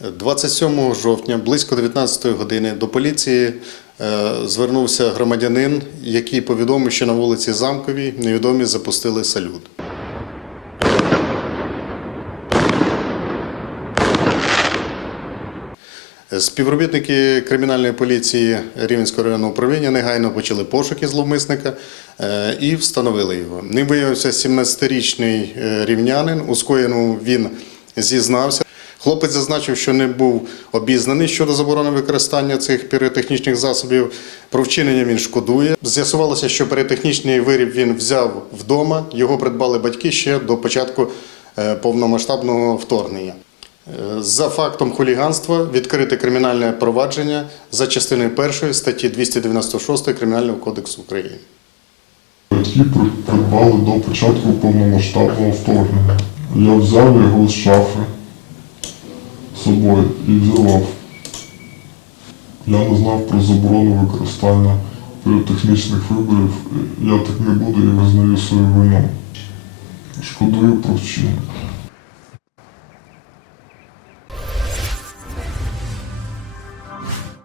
27 жовтня близько 19 години до поліції е, звернувся громадянин, який повідомив, що на вулиці Замковій невідомі запустили салют. Співробітники кримінальної поліції Рівненського районного управління негайно почали пошуки зловмисника е, і встановили його. Ним виявився 17-річний е, рівнянин. У скоєному він зізнався. Хлопець зазначив, що не був обізнаний щодо заборони використання цих піротехнічних засобів. Про вчинення він шкодує. З'ясувалося, що піротехнічний виріб він взяв вдома. Його придбали батьки ще до початку е, повномасштабного вторгнення. Е, За фактом хуліганства відкрите кримінальне провадження за частиною першої статті 296 Кримінального кодексу України. Батьки придбали до початку повномасштабного вторгнення. Я взяв його з шафи з собою і взірвав. Я не знав про заборону використання піротехнічних виборів. Я так не буду і визнаю свою вину. Шкодую про вчинення.